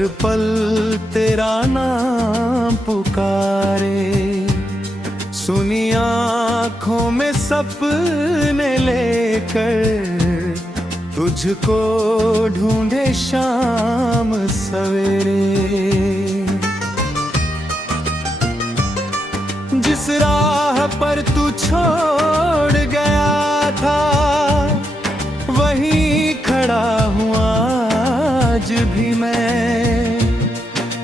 हर पल तेरा नाम पुकारे, सुनी आँखों में सपने लेकर तुझको ढूंढे शाम सवेरे। जिस राह पर तू छोड़ गया था वहीं खड़ा हूँ आज भी मैं।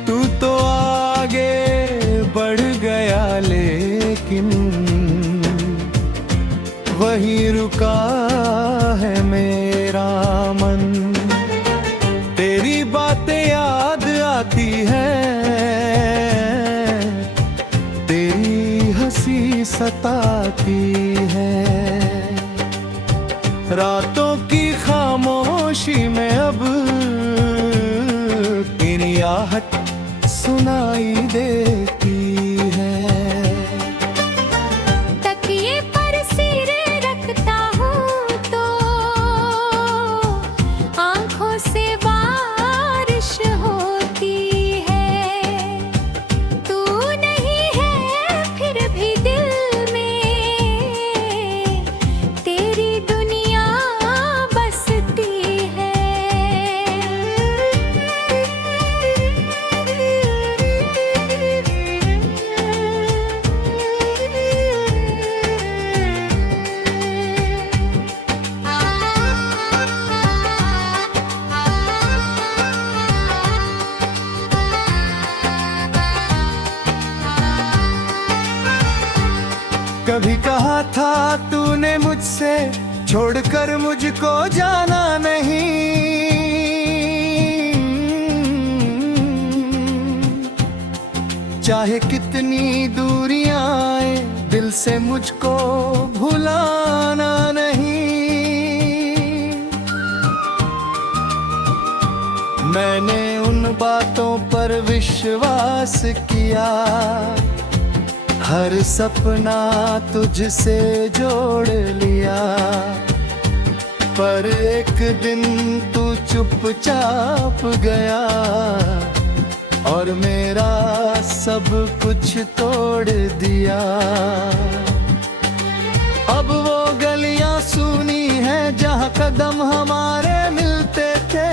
तू तो आगे बढ़ गया लेकिन वहीं रुका है मेरा मन। तेरी बातें याद आती है, तेरी हंसी सताती है। रातों की खामोशी में अब तेरी आहट सुनाई देती है। तकिए पर सिर रखता हूँ तो आँखों से बारिश होती है। तू नहीं है फिर भी दिल में तेरी दुनिया बसती है। कभी कहा था तूने मुझसे छोड़कर मुझको जाना नहीं। चाहे कितनी दूरियां आए दिल से मुझको भुलाना नहीं। मैंने उन बातों पर विश्वास किया, हर सपना तुझसे जोड़ लिया। पर एक दिन तू चुपचाप गया और मेरा सब कुछ तोड़ दिया। अब वो गलियां सूनी हैं जहां कदम हमारे मिलते थे।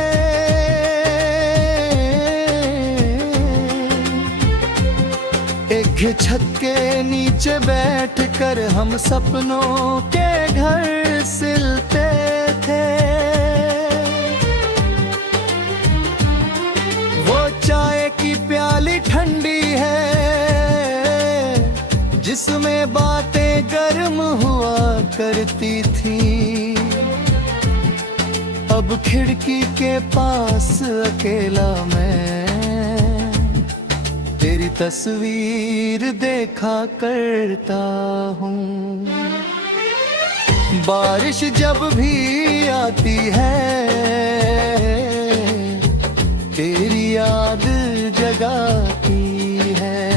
एक छत के नीचे बैठकर हम सपनों के घर सिलते थे। वो चाय की प्याली ठंडी है जिसमें बातें गर्म हुआ करती थी। अब खिड़की के पास अकेला मैं तेरी तस्वीर देखा करता हूँ। बारिश जब भी आती है तेरी याद जगाती है।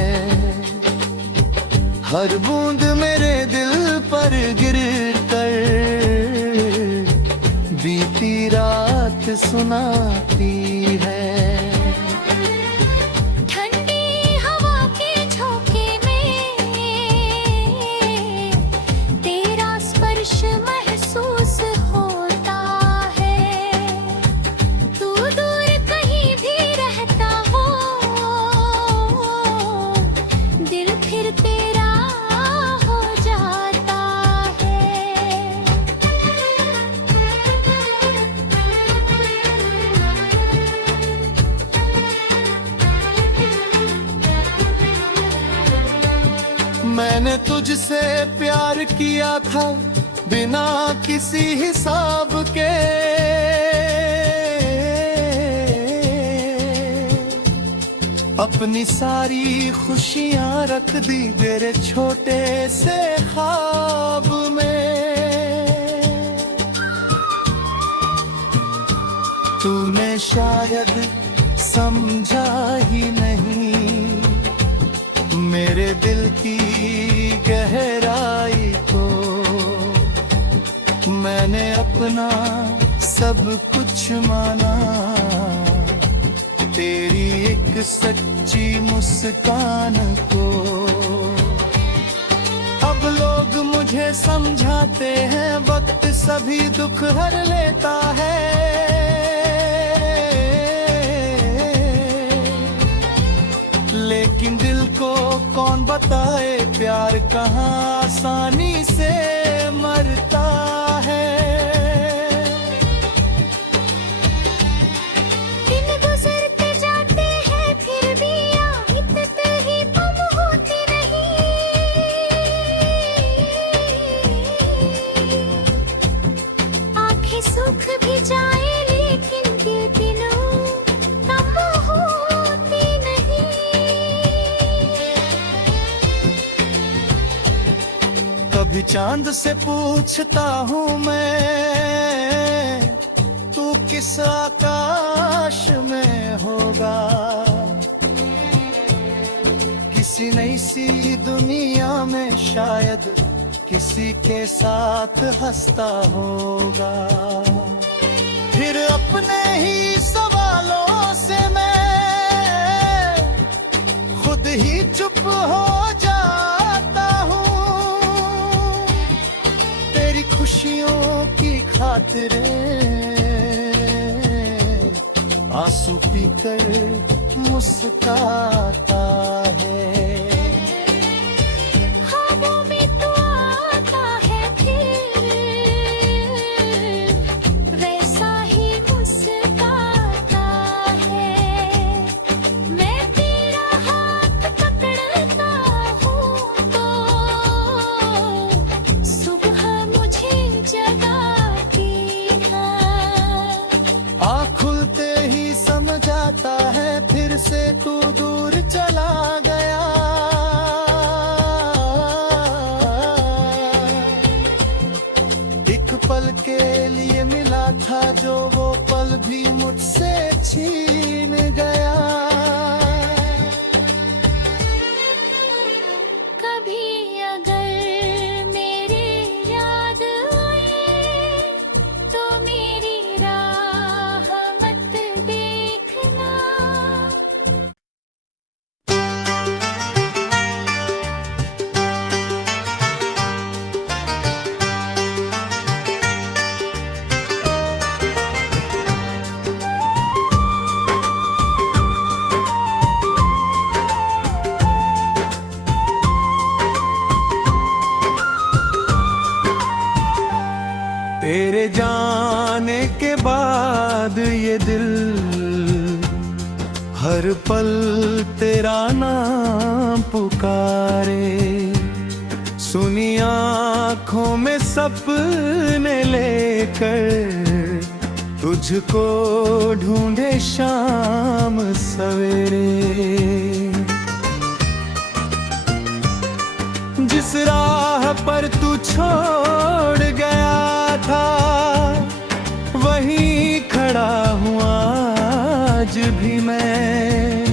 हर बूंद मेरे दिल पर गिर कर बीती रात सुनाती है। मैंने तुझसे प्यार किया था बिना किसी हिसाब के। अपनी सारी खुशियां रख दी तेरे छोटे से ख्वाब में। तूने शायद समझा ही नहीं मेरे दिल की गहराई को। मैंने अपना सब कुछ माना तेरी एक सच्ची मुस्कान को। अब लोग मुझे समझाते हैं वक्त सभी दुख हर लेता है। लेकिन दिल को कौन बताए प्यार कहाँ आसानी से मरता है। दिन गुजरते जाते हैं फिर भी आदत ही कम होती नहीं। आंखें सूख भी जाए लेकिन दिल दिनों कम होती नहीं। कभी चांद से पूछता हूँ मैं, तू किस आकाश में होगा। किसी नई सी दुनिया में शायद किसी के साथ हंसता होगा। फिर अपने ही सवालों से मैं खुद ही चुप हो जाता हूँ। तेरी खुशियों की खातिरे आंसू पीकर मुस्कुराता है। ख्वाबों में तो आता है फिर वैसा ही मुस्कुराता है। मैं तेरा हाथ पकड़ता हूँ तो सुबह मुझे जगाती है। आँख खुलते ही समझ आता है फिर से तू दूर चला गया। एक पल के लिए मिला था जो वो पल भी मुझसे छीन गया। कभी अगर मेरी याद आए तो मेरी राह मत देखना। तेरे जाने के बाद ये दिल हर पल तेरा नाम पुकारे। सुनी आँखों में सपने लेकर तुझको ढूंढे शाम सवेरे। जिस राह पर तू छोड़ गया था वहीं खड़ा हूँ आज भी मैं।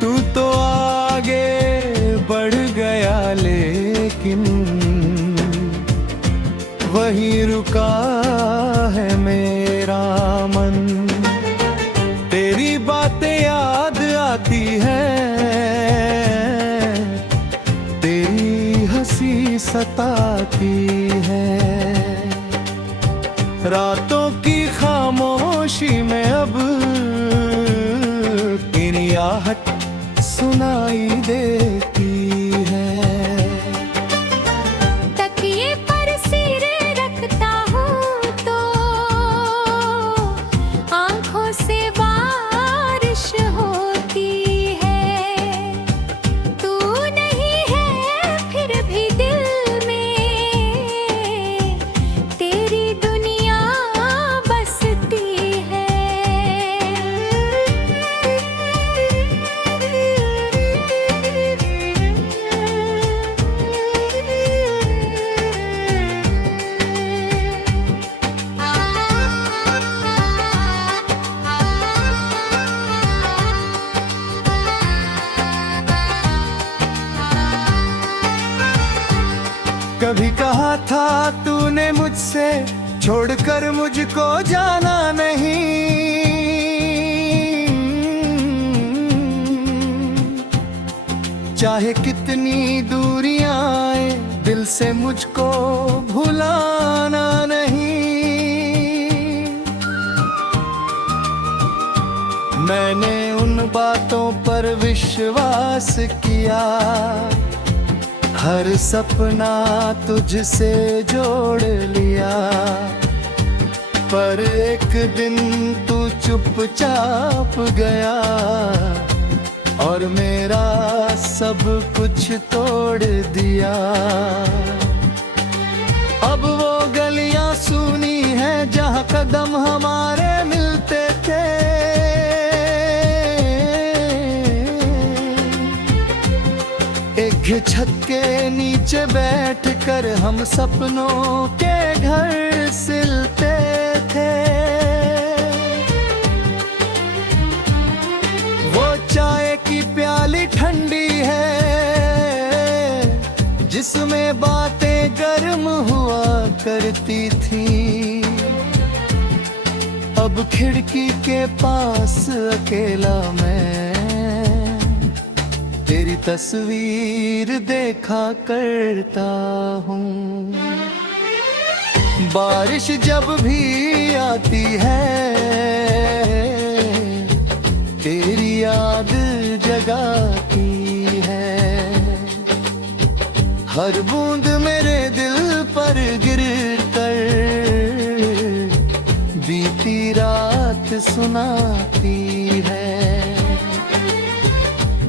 तू तो आगे बढ़ गया लेकिन वहीं रुका है मेरा मन। तेरी बातें याद आती है, तेरी हंसी सताती है। रातों की खामोशी में अब तेरी आहट सुनाई देती है। तकिए पर सिर रखता हूँ तो आँखों से बारिश होती है। तू नहीं है फिर भी दिल में तेरी दुनिया बसती है। कभी कहा था तूने मुझसे छोड़कर मुझको जाना नहीं। चाहे कितनी दूरियां आए, दिल से मुझको भुलाना नहीं। मैंने उन बातों पर विश्वास किया, हर सपना तुझसे जोड़ लिया। पर एक दिन तू चुपचाप गया और मेरा सब कुछ तोड़ दिया। अब वो गलियां सूनी हैं जहां कदम हमारे मिलते थे। एक छत के नीचे बैठकर हम सपनों के घर सिलते थे। वो चाय की प्याली ठंडी है जिसमें बातें गर्म हुआ करती थी। अब खिड़की के पास अकेला मैं तेरी तस्वीर देखा करता हूँ। बारिश जब भी आती है तेरी याद जगाती है। हर बूंद मेरे दिल पर गिर कर बीती रात सुनाती है।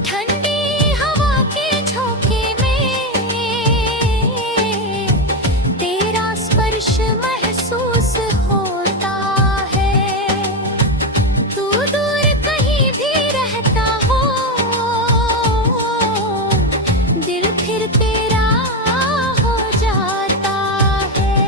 ठंडी हवा के झोंके में तेरा स्पर्श महसूस होता है। तू दूर कहीं भी रहता हो, दिल फिर तेरा हो जाता है।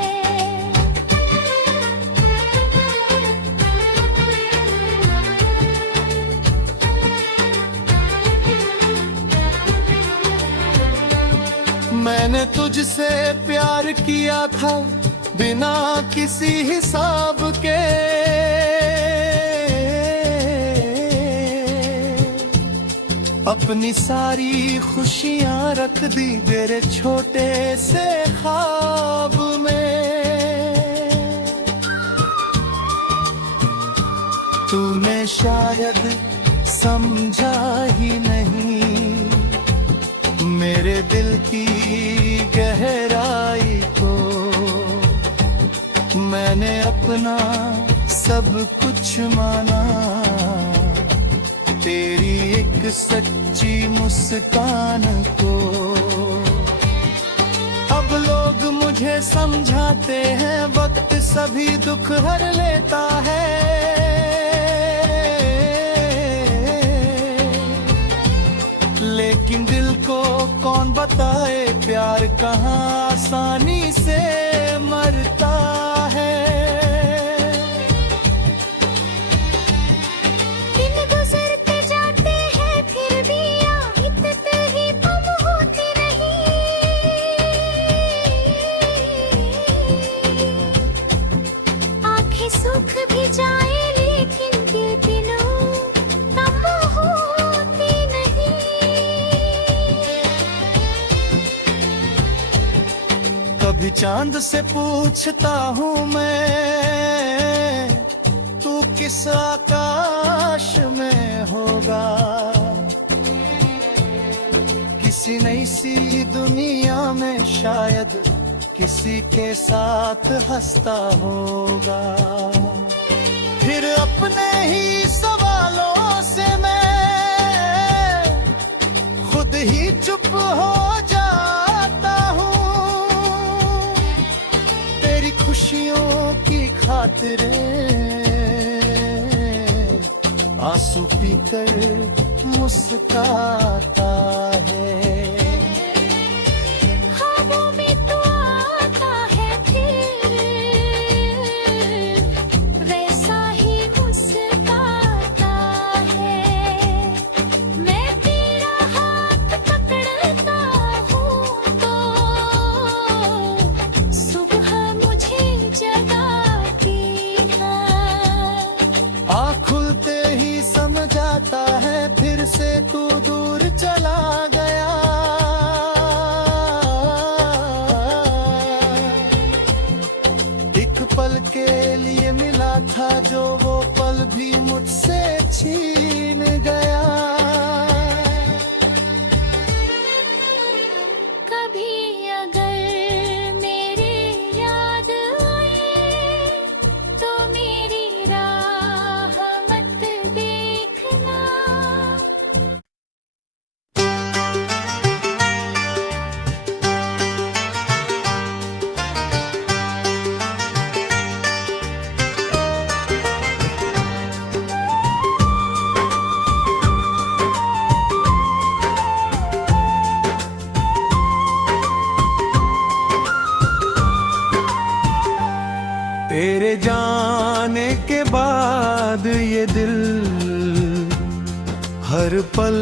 मैंने तुझसे प्यार किया था बिना किसी हिसाब के। अपनी सारी खुशियां रख दी तेरे छोटे से ख्वाब में। तूने शायद समझा ही नहीं मेरे दिल की गहराई को। मैंने अपना सब कुछ माना तेरी एक सच्ची मुस्कान को। अब लोग मुझे समझाते हैं वक्त सभी दुख हर लेता है। लेकिन दिल को कौन बताए प्यार कहाँ आसानी से मरता है। दिन गुजरते जाते हैं फिर भी आदत ही कम होती नहीं। आंखें सूख भी जाए लेकिन दिल दिनों कम होती नहीं। कभी चांद से पूछता हूँ मैं तू किस आकाश में होगा। किसी नई सी दुनिया में शायद किसी के साथ हंसता होगा। फिर अपने ही सवालों से मैं खुद ही चुप हो जाता हूँ। तेरी खुशियों की खातिरें आंसू पीकर मुस्कुराता है। ख्वाबों में तू आता है फिर वैसा ही मुस्कुराता है। मैं तेरा हाथ पकड़ता हूँ तो सुबह मुझे जगाती है। आँख खुलते ही समझ आता है फिर से तू दूर चला गया। छीन गया। कभी अगर मेरी याद आए तो मेरी राह मत देखना। तेरे जाने के बाद ये दिल हर पल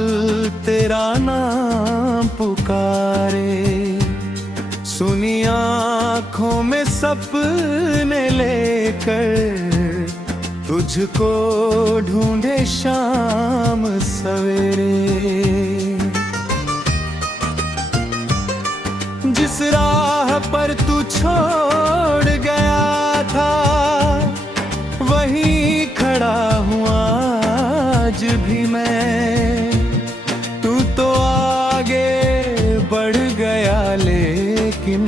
तेरा नाम पुकारे। सुनी आँखों में सपने लेकर तुझको ढूंढे शाम सवेरे। जिस राह पर तू छोड़ गया था वहीं खड़ा हूँ आज भी मैं। तू तो आगे बढ़ गया लेकिन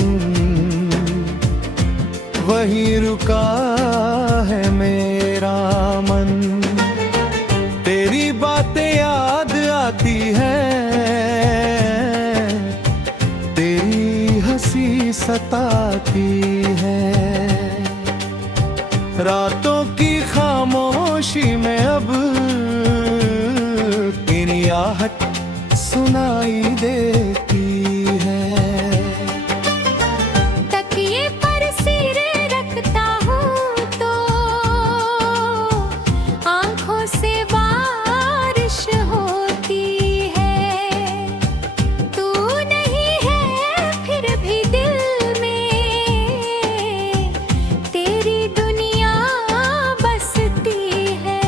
वहीं रुका है मेरा मन। तेरी बातें याद आती है, तेरी हंसी सताती है। रातों की खामोशी में अब तेरी आहट सुनाई देती है। तकिए पर सिर रखता हूँ तो आँखों से बारिश होती है। तू नहीं है फिर भी दिल में तेरी दुनिया बसती है।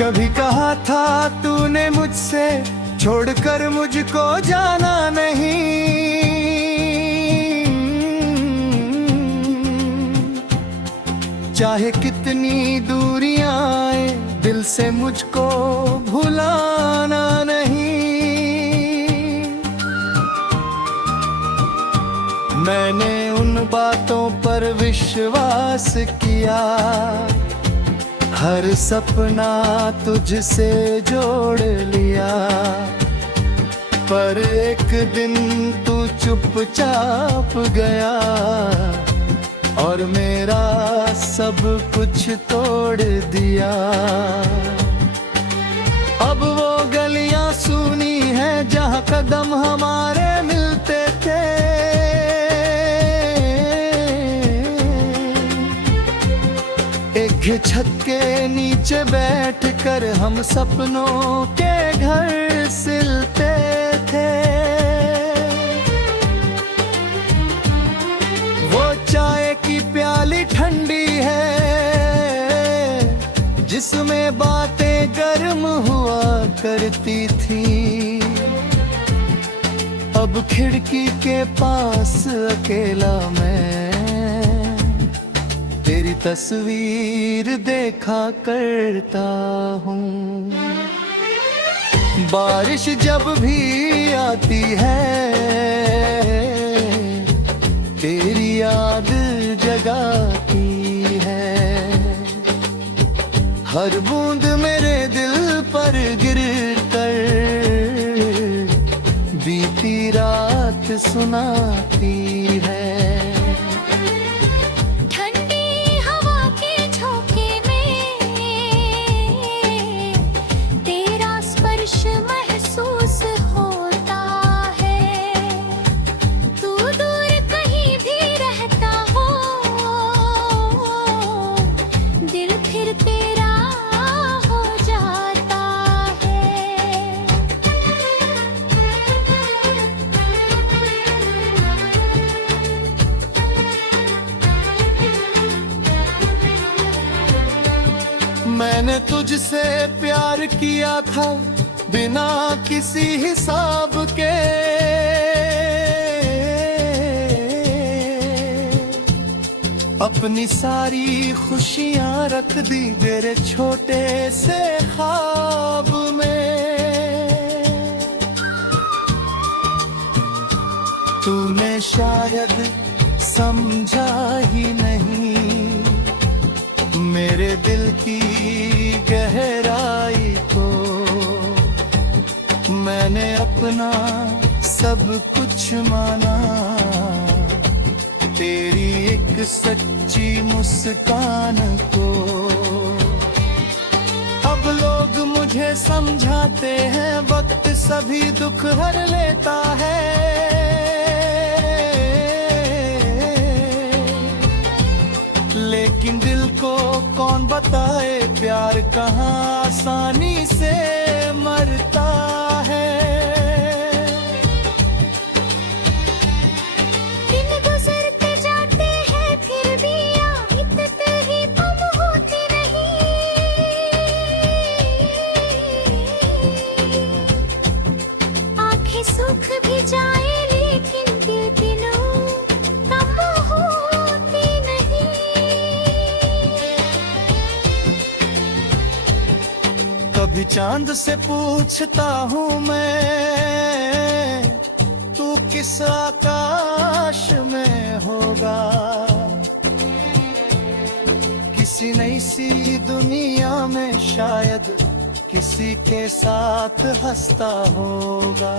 कभी कहा था तूने मुझसे छोड़कर मुझको जाना नहीं। चाहे कितनी दूरियां आए दिल से मुझको भुलाना नहीं। मैंने उन बातों पर विश्वास किया, हर सपना तुझसे जोड़ लिया। पर एक दिन तू चुपचाप गया और मेरा सब कुछ तोड़ दिया। अब वो गलियां सूनी हैं जहां कदम हमारे मिलते थे। एक छत के नीचे बैठकर हम सपनों के घर सिलते थे। वो चाय की प्याली ठंडी है जिसमें बातें गर्म हुआ करती थी। अब खिड़की के पास अकेला मैं तेरी तस्वीर देखा करता हूँ। बारिश जब भी आती है तेरी याद जगाती है। हर बूंद मेरे दिल पर गिर कर बीती रात सुनाती है। मैंने तुझसे प्यार किया था बिना किसी हिसाब के, अपनी सारी खुशियां रख दी तेरे छोटे से ख्वाब में। तूने शायद समझा ही नहीं मेरे दिल की गहराई को, मैंने अपना सब कुछ माना तेरी एक सच्ची मुस्कान को। अब लोग मुझे समझाते हैं वक्त सभी दुख हर लेता है, लेकिन दिल को कौन बताए प्यार कहाँ आसानी से मरता है। दिन गुजरते जाते हैं फिर भी आदत ही कम होती नहीं, आंखें सूख भी जाए लेकिन दिल दिनों कम होती नहीं। कभी चांद से पूछता हूँ मैं तू किस आकाश में होगा, किसी नई सी दुनिया में शायद किसी के साथ हंसता होगा।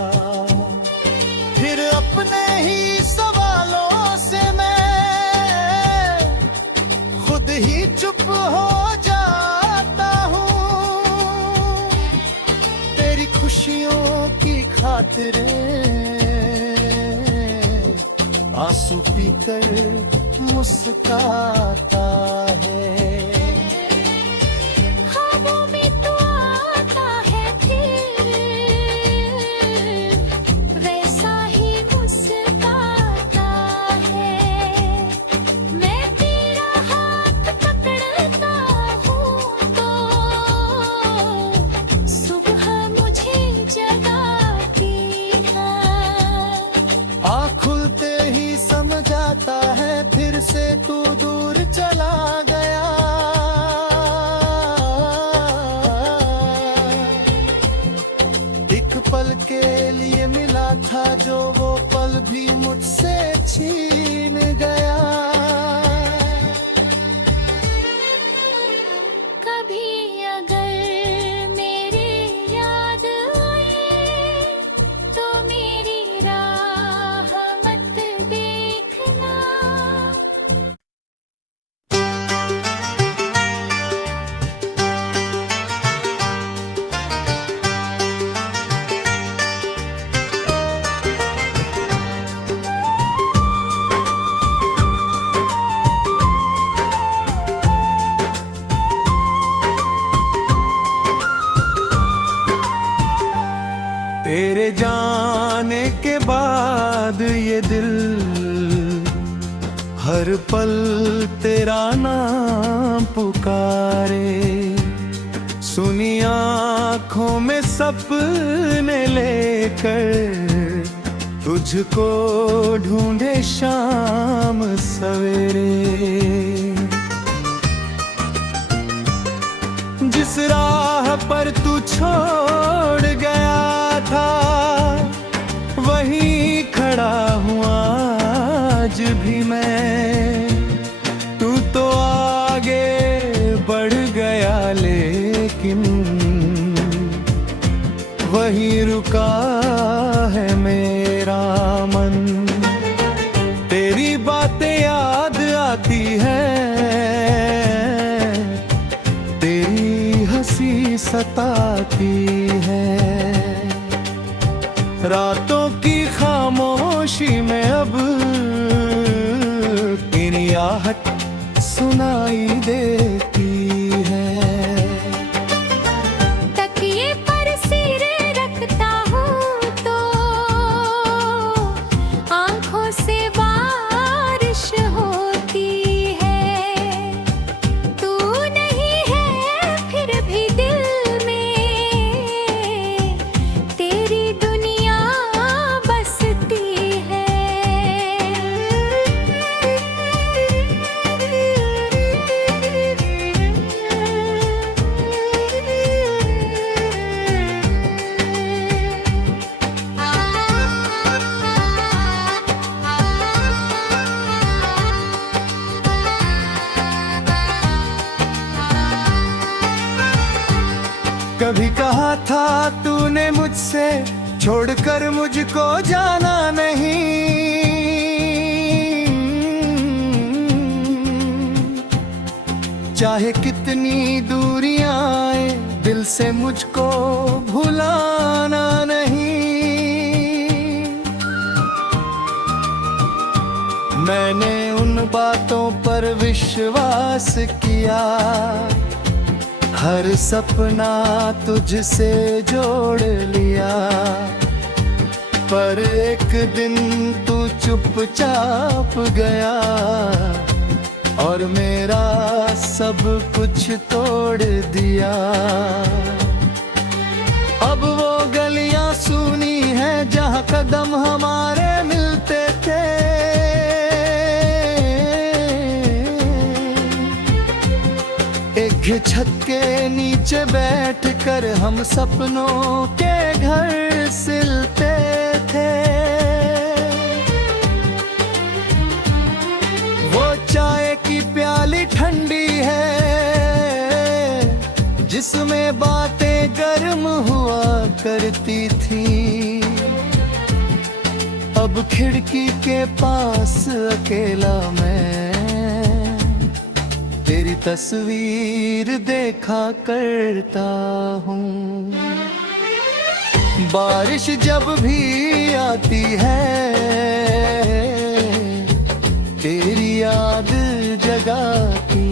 फिर अपने ही सवालों से मैं खुद ही चुप हो जाता हूँ, तेरी खुशियों की खातिरें आंसू पीकर मुस्काता है। ख्वाबों में तू आता है फिर वैसा ही मुस्कुराता है, मैं तेरा हाथ पकड़ता हूँ तो सुबह मुझे जगाती है। आँख खुलते ही समझ आता है फिर से तू दूर चला गया, एक पल के लिए मिला था जो वो पल भी मुझसे छीन गया। कभी अगर मेरी याद आए तो मेरी राह मत देखना। तेरे जाने के बाद ये दिल हर पल तेरा नाम पुकारे, सुनी आँखों में सपने लेकर तुझको ढूंढे शाम सवेरे। जिस राह पर तू छोड़ गया था वहीं खड़ा हूँ आज भी मैं, तू तो आगे बढ़ गया लेकिन वहीं रुका है मेरा मन। तेरी बातें याद आती है, तेरी हंसी सताती है, रातों की खामोशी में अब तेरी आहट सुनाई देती है। तकिए पर सिर रखता हूँ तो आँखों से बारिश होती है, तू नहीं है कभी कहा था तूने मुझसे छोड़कर मुझको जाना नहीं, चाहे कितनी दूरियां आए दिल से मुझको भुलाना नहीं। मैंने उन बातों पर विश्वास किया, हर सपना तुझसे जोड़ लिया, पर एक दिन तू चुपचाप गया और मेरा सब कुछ तोड़ दिया। अब वो गलियां सूनी हैं जहां कदम हमारे मिलते थे, एक छत के नीचे बैठकर हम सपनों के घर सिलते थे। वो चाय की प्याली ठंडी है जिसमें बातें गर्म हुआ करती थी, अब खिड़की के पास अकेला मैं तेरी तस्वीर देखा करता हूँ। बारिश जब भी आती है तेरी याद जगाती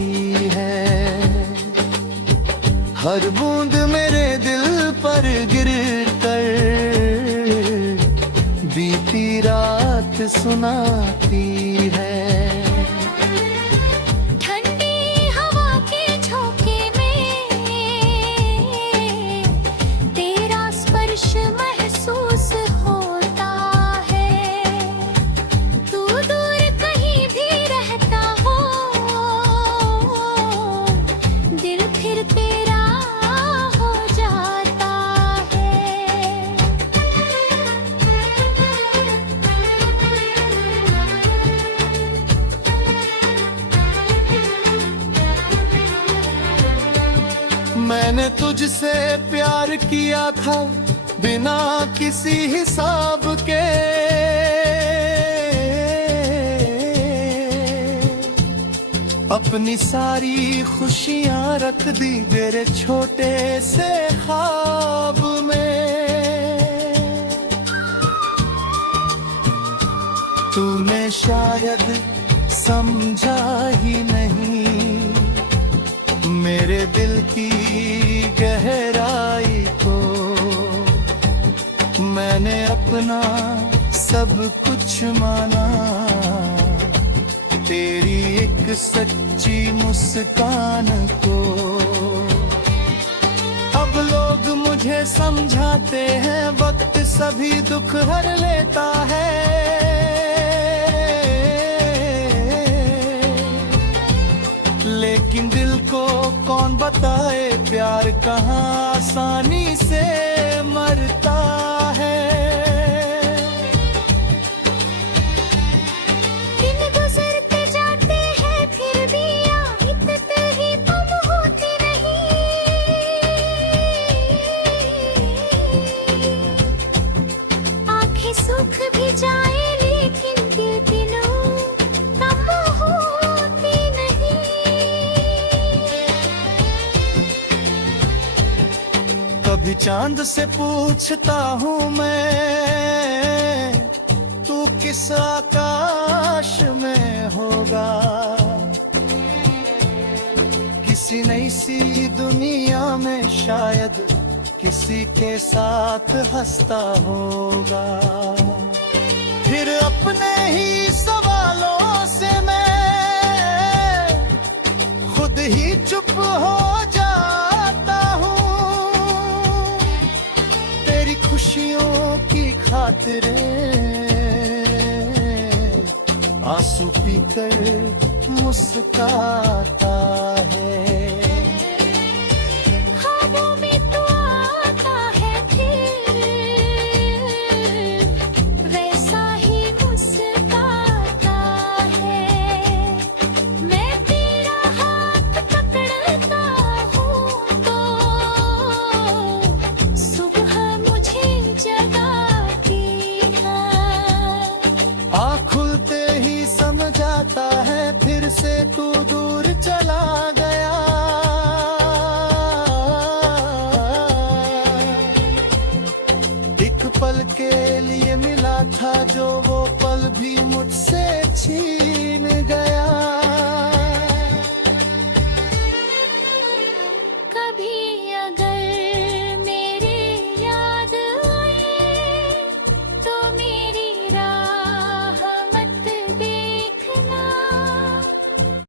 है, हर बूंद मेरे दिल पर गिर कर बीती रात सुनाती है। मैंने तुझसे प्यार किया था बिना किसी हिसाब के, अपनी सारी खुशियां रख दी तेरे छोटे से ख्वाब में। तूने शायद समझा ही नहीं मेरे दिल की गहराई को, मैंने अपना सब कुछ माना तेरी एक सच्ची मुस्कान को। अब लोग मुझे समझाते हैं वक्त सभी दुख हर लेता है, लेकिन दिल को कौन बताए प्यार कहाँ आसानी से मरता है। दिन गुजरते जाते हैं फिर भी आदत ही कम होती नहीं, आंखें सूख भी जाए लेकिन दिल दिनों कम होती नहीं। कभी चांद से पूछता हूँ मैं तू किस आकाश में होगा, किसी नई सी दुनिया में शायद किसी के साथ हंसता होगा। फिर अपने ही सवालों से मैं खुद ही चुप हो जाता हूँ, तेरी खुशियों की खातिरें आंसू पीकर मुस्कुराता है। ख्वाबों में तो आता है फिर वैसा ही मुस्कुराता है, मैं तेरा हाथ पकड़ता हूँ तो से तू दूर चला गया। एक पल के लिए मिला था जो वो पल भी मुझसे छीन गया।